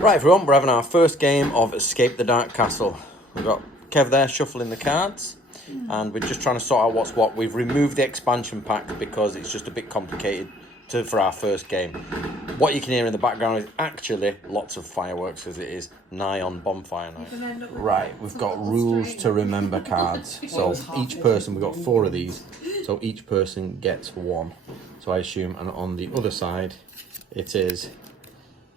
Right, everyone, we're having our first game of Escape the Dark Castle. We've got Kev there shuffling the cards, and we're just trying to sort out what's what. We've removed the expansion pack because it's just a bit complicated for our first game. What you can hear in the background is actually lots of fireworks, as it is nigh on bonfire night. Right, we've got rules to remember cards. So each person, we've got 4 of these, so each person gets 1. So I assume, and on the other side, it is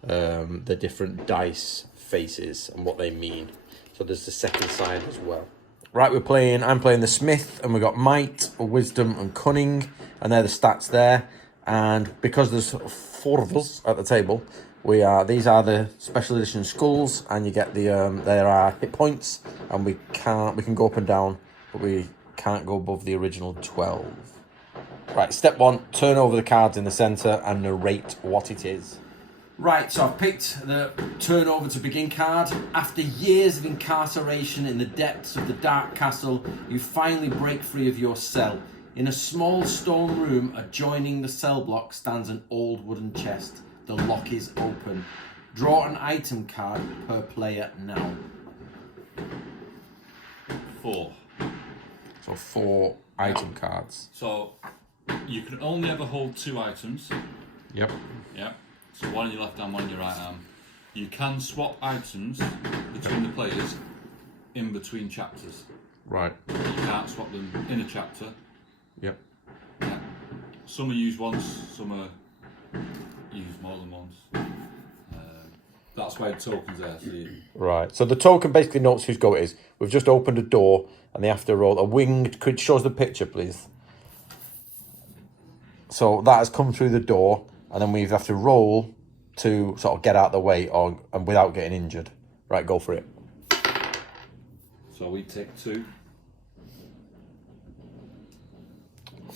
the different dice faces and what they mean. So there's the second side as well. Right, I'm playing the Smith, and we've got Might, Wisdom and Cunning, and they're the stats there. And because there's 4 of us at the table, these are the special edition skulls, and you get there are hit points, and we can go up and down, but we can't go above the original 12. Right, step 1, turn over the cards in the centre and narrate what it is. Right, so I've picked the turn over to begin card. After years of incarceration in the depths of the dark castle, you finally break free of your cell. In a small stone room adjoining the cell block stands an old wooden chest. The lock is open. Draw an item card per player now. 4. So 4 item cards. So you can only ever hold 2 items. Yep. Yeah. So one in your left arm, one in your right arm. You can swap items between the players in between chapters. Right. You can't swap them in a chapter. Yep. Yeah. Some are used once, some are used more than once. That's why the token's there. So Right. So the token basically notes whose go it is. We've just opened a door and they have to roll a winged. Could show us the picture, please? So that has come through the door, and then we have to roll to sort of get out of the way and without getting injured. Right, go for it. So we take 2.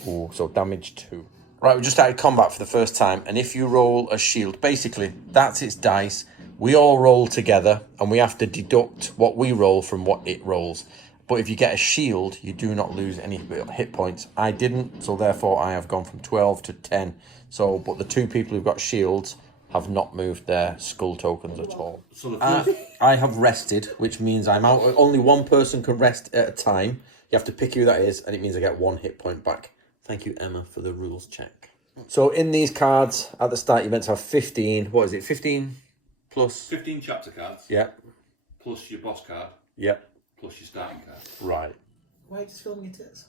Oh, so damage 2. Right, we just started combat for the first time, and if you roll a shield, basically that's its dice. We all roll together, and we have to deduct what we roll from what it rolls. But if you get a shield, you do not lose any hit points. I didn't, so therefore I have gone from 12 to 10. So, but the 2 people who've got shields have not moved their skull tokens at all. So the first... I have rested, which means I'm out. Only one person can rest at a time. You have to pick who that is, and it means I get 1 hit point back. Thank you, Emma, for the rules check. So in these cards, at the start, you're meant to have 15. What is it, 15 plus? 15 chapter cards. Yeah. Plus your boss card. Yeah. Plus your starting card. Right. Why are you just filming your tits?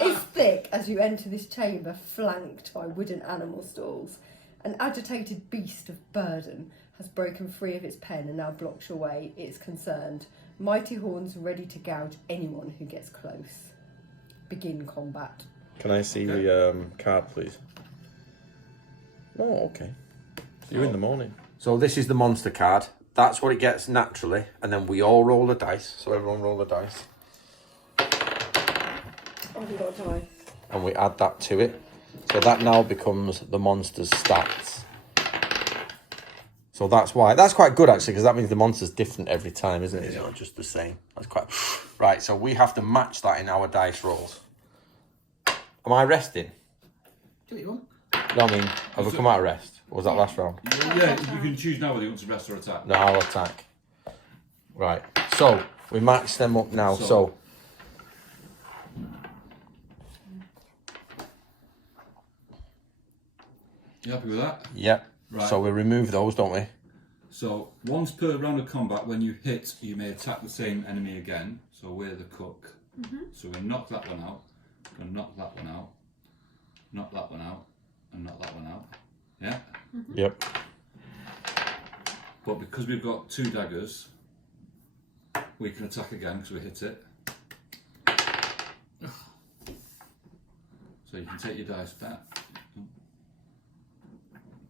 Is thick as you enter this chamber, flanked by wooden animal stalls. An agitated beast of burden has broken free of its pen and now blocks your way. It's concerned. Mighty horns ready to gouge anyone who gets close. Begin combat. Can I see the card, please? Oh, okay. See you in the morning. So this is the monster card. That's what it gets naturally, and then we all roll a dice. So everyone roll a dice. I've got a dice. And we add that to it. So that now becomes the monster's stats. So that's why. That's quite good, actually, because that means the monster's different every time, isn't it? It's not just the same. That's quite... Right, so we have to match that in our dice rolls. Am I resting? Do what you want. No, I mean, have we come out of rest? Or was that last round? Yeah, you can choose now whether you want to rest or attack. No, I'll attack. Right, so we match them up now. So you happy with that? yep. Right. So we remove those, don't we? So once per round of combat, when you hit, you may attack the same enemy again. So we're the cook. So we knock that one out. Gonna knock that one out. Knock that one out. And knock that one out. Yeah? Yep. But because we've got 2 daggers, we can attack again because we hit it. So you can take your dice back.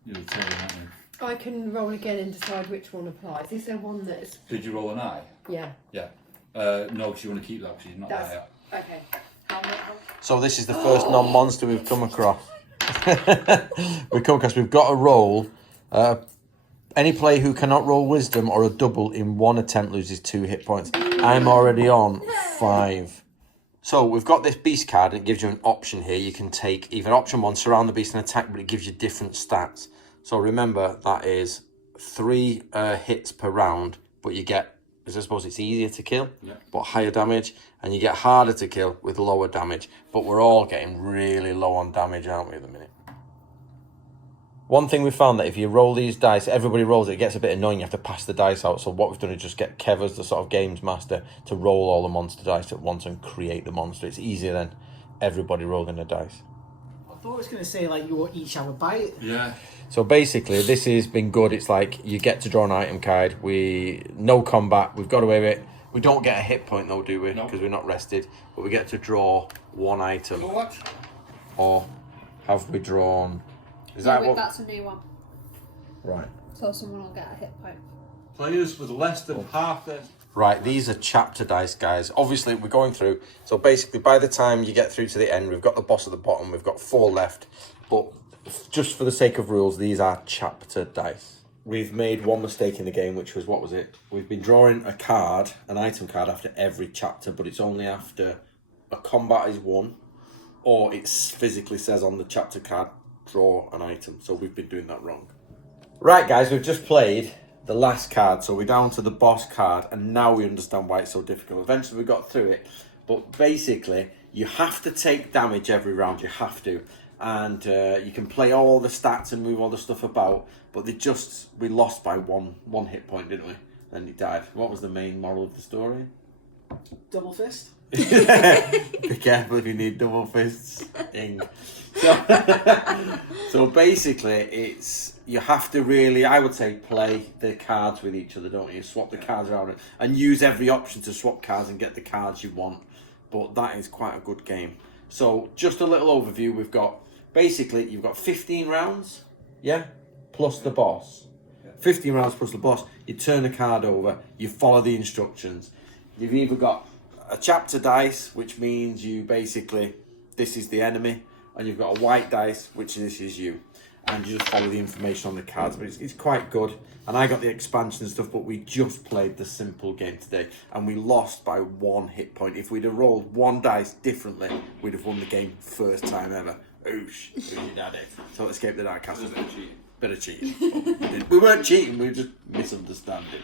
You'll tell me, aren't you? I can roll again and decide which one applies. Is there one that's... Did you roll an eye? Yeah. Yeah. No, because you want to keep that because you're not there yet. Okay. So this is the first non-monster we've come across. We've got a roll. Any player who cannot roll wisdom or a double in one attempt loses 2 hit points. I'm already on 5. So we've got this beast card, and it gives you an option here. You can take either option 1, surround the beast and attack, but it gives you different stats. So remember, that is 3 hits per round, but you get, I suppose it's easier to kill, but higher damage, and you get harder to kill with lower damage. But we're all getting really low on damage, aren't we, at the minute? One thing we found that if you roll these dice, everybody rolls it gets a bit annoying. You have to pass the dice out. So what we've done is just get Kev as the sort of games master to roll all the monster dice at once and create the monster. It's easier than everybody rolling a dice. I thought it was going to say, like, you each have a bite. Yeah. So basically, this has been good. It's like you get to draw an item card. No combat. We've got away with it. We don't get a hit point though, do we? Because we're not rested. But we get to draw 1 item. What? Or have we drawn? Is No, that wait, what? that's a new one. Right. So someone will get a hit point. Players with less than half their... Right, these are chapter dice, guys. Obviously, we're going through. So basically, by the time you get through to the end, we've got the boss at the bottom. We've got 4 left. But just for the sake of rules, these are chapter dice. We've made one mistake in the game, which was, what was it? We've been drawing a card, an item card, after every chapter, but it's only after a combat is won, or it physically says on the chapter card, draw an item. So we've been doing that wrong. Right, guys, we've just played the last card, so we're down to the boss card, and now we understand why it's so difficult. Eventually we got through it, but basically you have to take damage every round. You have to, and you can play all the stats and move all the stuff about, but we lost by one hit point, didn't we? Then he died. What was the main moral of the story? Double fist. Be careful if you need double fists. Ing. So basically, you have to really, I would say, play the cards with each other, don't you? Swap the cards around and use every option to swap cards and get the cards you want. But that is quite a good game. So just a little overview. We've got, basically, you've got 15 rounds, yeah, plus the boss. 15 rounds plus the boss. You turn the card over, you follow the instructions. You've either got a chapter dice, which means you basically, this is the enemy, and you've got a white dice, which this is you. And you just follow the information on the cards, but it's quite good. And I got the expansion and stuff, but we just played the simple game today, and we lost by 1 hit point. If we'd have rolled 1 dice differently, we'd have won the game first time ever. Oosh, oosh daddy. So Escape the Dark Castle. Bit of cheating. We weren't cheating, we were just misunderstanding.